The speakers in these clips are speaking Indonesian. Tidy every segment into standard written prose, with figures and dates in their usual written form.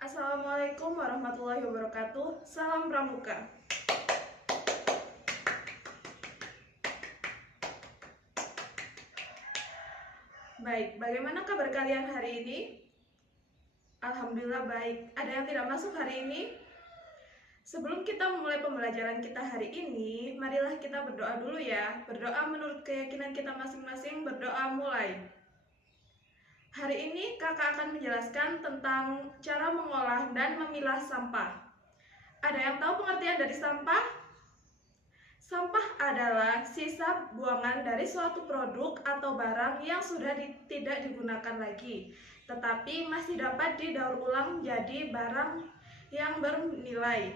Assalamualaikum warahmatullahi wabarakatuh. Salam Pramuka. Baik, bagaimana kabar kalian hari ini? Alhamdulillah baik. Ada yang tidak masuk hari ini? Sebelum kita memulai pembelajaran kita hari ini, marilah kita berdoa dulu ya. Berdoa menurut keyakinan kita masing-masing, berdoa mulai. Hari ini kakak akan menjelaskan tentang cara mengolah dan memilah sampah. Ada yang tahu pengertian dari sampah? Sampah adalah sisa buangan dari suatu produk atau barang yang sudah tidak digunakan lagi, tetapi masih dapat didaur ulang menjadi barang yang bernilai.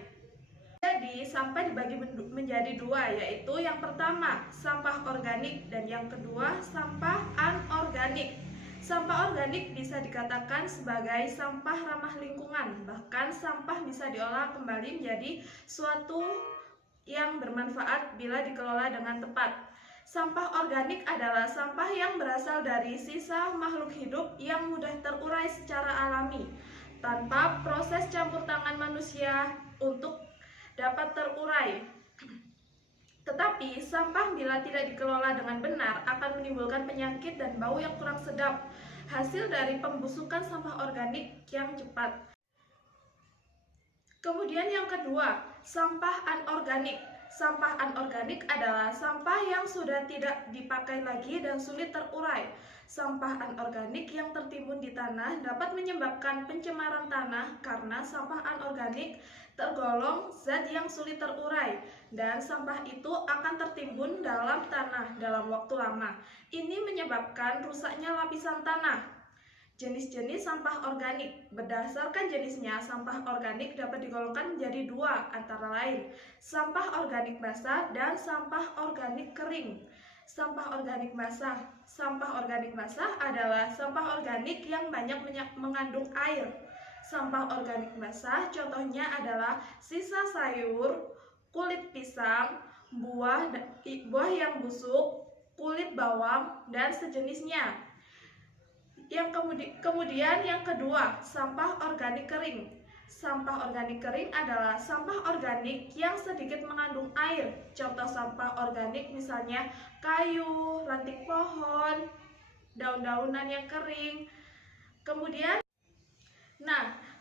Jadi, sampah dibagi menjadi dua, yaitu yang pertama, sampah organik, dan yang kedua, sampah anorganik. Sampah organik bisa dikatakan sebagai sampah ramah lingkungan, bahkan sampah bisa diolah kembali menjadi suatu yang bermanfaat bila dikelola dengan tepat. Sampah organik adalah sampah yang berasal dari sisa makhluk hidup yang mudah terurai secara alami, tanpa proses campur tangan manusia untuk dapat terurai. Tetapi sampah bila tidak dikelola dengan benar akan menimbulkan penyakit dan bau yang kurang sedap, hasil dari pembusukan sampah organik yang cepat. Kemudian yang kedua, sampah anorganik. Sampah anorganik adalah sampah yang sudah tidak dipakai lagi dan sulit terurai. Sampah anorganik yang tertimbun di tanah dapat menyebabkan pencemaran tanah karena sampah anorganik tergolong zat yang sulit terurai dan sampah itu akan tertimbun dalam tanah dalam waktu lama. Ini menyebabkan rusaknya lapisan tanah. Jenis-jenis sampah organik. Berdasarkan jenisnya, sampah organik dapat digolongkan menjadi dua, antara lain sampah organik basah dan sampah organik kering. Sampah organik basah. Sampah organik basah adalah sampah organik yang banyak mengandung air. Sampah organik basah contohnya adalah sisa sayur, kulit pisang, buah yang busuk, kulit bawang, dan sejenisnya. Kemudian yang kedua, sampah organik kering. Sampah organik kering adalah sampah organik yang sedikit mengandung air. Contoh sampah organik misalnya kayu, ranting pohon, daun-daunan yang kering.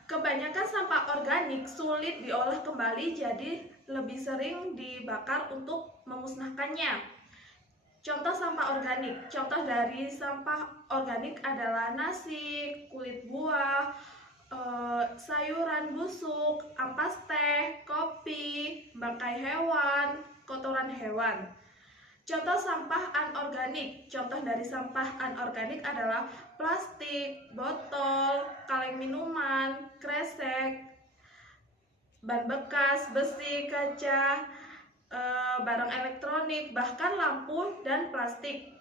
Kebanyakan sampah organik sulit diolah kembali, jadi lebih sering dibakar untuk memusnahkannya. Contoh sampah organik. Contoh dari sampah organik adalah nasi, kulit buah, sayuran busuk, ampas teh, kopi, bangkai hewan, kotoran hewan. Contoh sampah anorganik. Contoh dari sampah anorganik adalah plastik, botol, kaleng minuman, kresek, ban bekas, besi, kaca, barang elektronik, bahkan lampu dan plastik.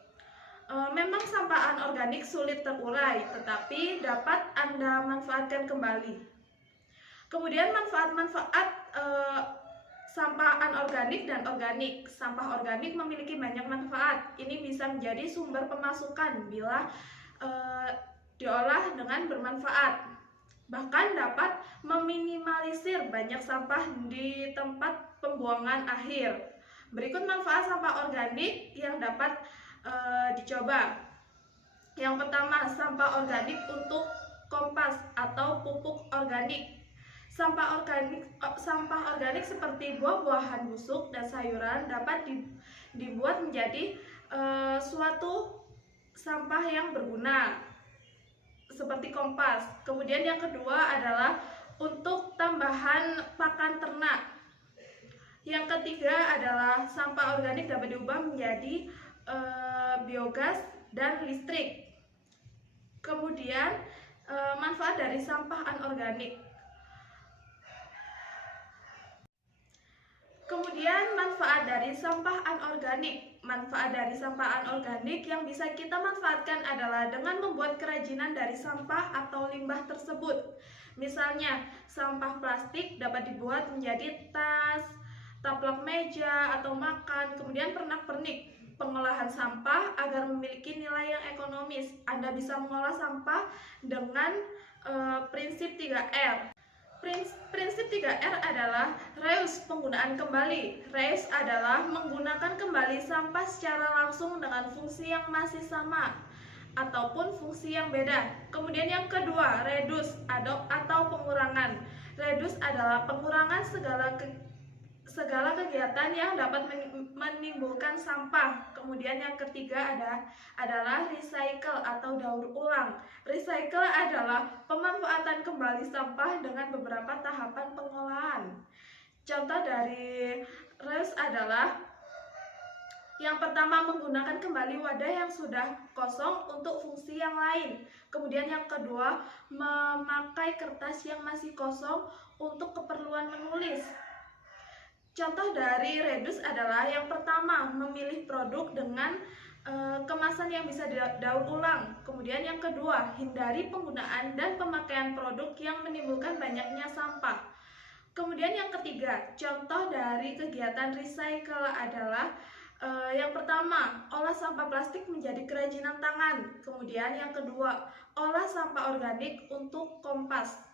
Memang sampah anorganik sulit terurai, tetapi dapat Anda manfaatkan kembali. Kemudian manfaat-manfaat sampah anorganik dan organik. Sampah organik memiliki banyak manfaat. Ini bisa menjadi sumber pemasukan bila diolah dengan bermanfaat. Bahkan dapat meminimalisir banyak sampah di tempat pembuangan akhir. Berikut manfaat sampah organik yang dapat dicoba. Yang pertama, sampah organik untuk kompas atau pupuk organik. Sampah organik seperti buah-buahan busuk dan sayuran dapat dibuat menjadi suatu sampah yang berguna seperti kompas. Kemudian yang kedua adalah untuk tambahan pakan ternak. Yang ketiga adalah sampah organik dapat diubah menjadi biogas dan listrik. Kemudian manfaat dari sampah anorganik. Kemudian manfaat dari sampah anorganik. Manfaat dari sampah anorganik yang bisa kita manfaatkan adalah dengan membuat kerajinan dari sampah atau limbah tersebut. Misalnya, sampah plastik dapat dibuat menjadi tas, taplak meja atau makan, kemudian pernak-pernik. pengolahan sampah agar memiliki nilai yang ekonomis. Anda bisa mengolah sampah dengan prinsip 3R. Prinsip 3R adalah reuse, penggunaan kembali. Reuse adalah menggunakan kembali sampah secara langsung dengan fungsi yang masih sama ataupun fungsi yang beda. Kemudian yang kedua, reduce atau pengurangan. Reduce adalah pengurangan segala kegiatan yang dapat menimbulkan sampah. Kemudian yang ketiga adalah recycle atau daur ulang. Recycle adalah pemanfaatan kembali sampah dengan beberapa tahapan pengolahan. Contoh dari reuse adalah yang pertama, menggunakan kembali wadah yang sudah kosong untuk fungsi yang lain. Kemudian yang kedua, memakai kertas yang masih kosong untuk keperluan menulis. Contoh dari reduce adalah yang pertama, memilih produk dengan kemasan yang bisa didaur ulang. Kemudian yang kedua, hindari penggunaan dan pemakaian produk yang menimbulkan banyaknya sampah. Kemudian yang ketiga, contoh dari kegiatan recycle adalah yang pertama, olah sampah plastik menjadi kerajinan tangan. Kemudian yang kedua, olah sampah organik untuk kompas.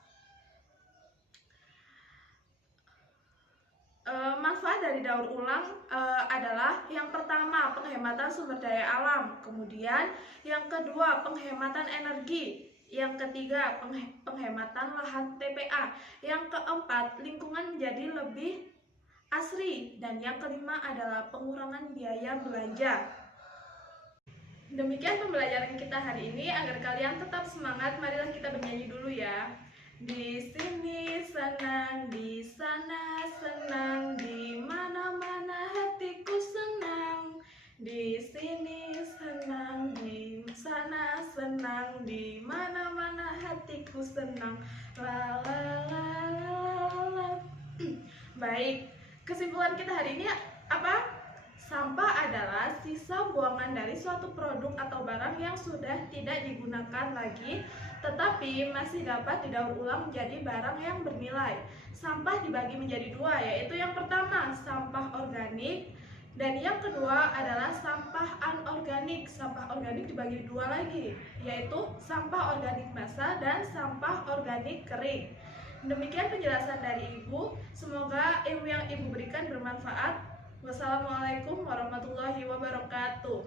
Manfaat dari daur ulang adalah yang pertama, penghematan sumber daya alam. Kemudian yang kedua, penghematan energi. Yang ketiga, penghematan lahan TPA. Yang keempat, lingkungan menjadi lebih asri. Dan yang kelima adalah pengurangan biaya belanja. Demikian pembelajaran kita hari ini. Agar kalian tetap semangat, marilah kita bernyanyi dulu ya. Di sini senang, di sana senang, di mana-mana hatiku senang. Di sini senang, di sana senang, di mana-mana hatiku senang. La la la la la. Baik, kesimpulan kita hari ini apa? Sampah adalah sisa buangan dari suatu produk atau barang yang sudah tidak digunakan lagi, tetapi masih dapat didaur ulang menjadi barang yang bernilai. Sampah dibagi menjadi dua, yaitu yang pertama, sampah organik, dan yang kedua adalah sampah anorganik. Sampah organik dibagi dua lagi, yaitu sampah organik basah dan sampah organik kering. Demikian penjelasan dari Ibu. Semoga ilmu yang Ibu berikan bermanfaat. Wassalamualaikum warahmatullahi wabarakatuh.